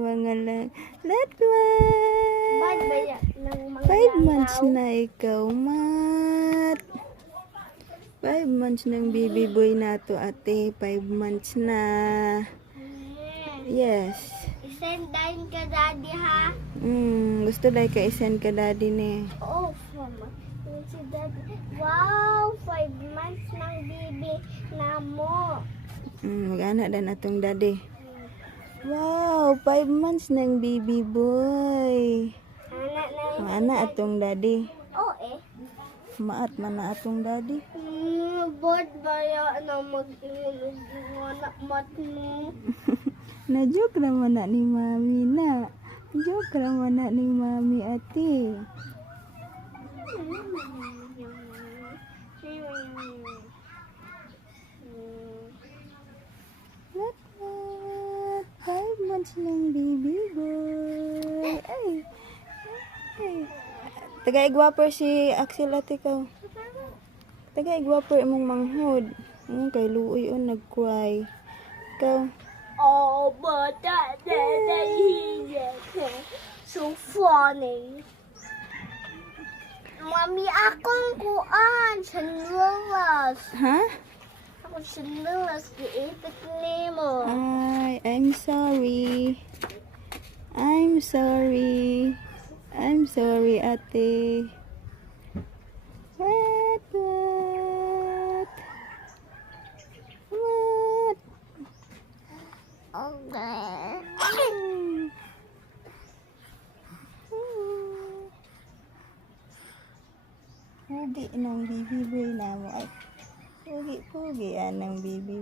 Mga lang. Latmat! 5 months na ikaw, Mat. 5 months ng baby boy na to, ate. 5 months na. Yes. I-send din ka, daddy, ha? Gusto dahil ka isend ka daddy ni. Oh, mama. Si daddy. Wow, 5 months ng baby na mo. Mag-anak dan atong daddy. Wow, 5 months ng baby boy. Anak na. Anak atong daddy. Oh, eh. Maat man na atong daddy. Ba't baya na mag-ingon anak mat mo? Na-joke naman na ni mami na. Joke naman na ni mami, ate. Latmat, 5 months ng baby boy. Ay. Taga-igwaper si Axel, ate ka. Taga-igwaper imong manghod. Kay luoy on nag-cry. Ikaw. Oh, but that so funny. Mami, akong kuan, sandalas. Ha? Ako sandalas, giipit ni mo. Ay, I'm sorry. I'm sorry. I'm sorry, ate. What? Okay. Pugi ng baby boy na mo. Ay, pugi ng baby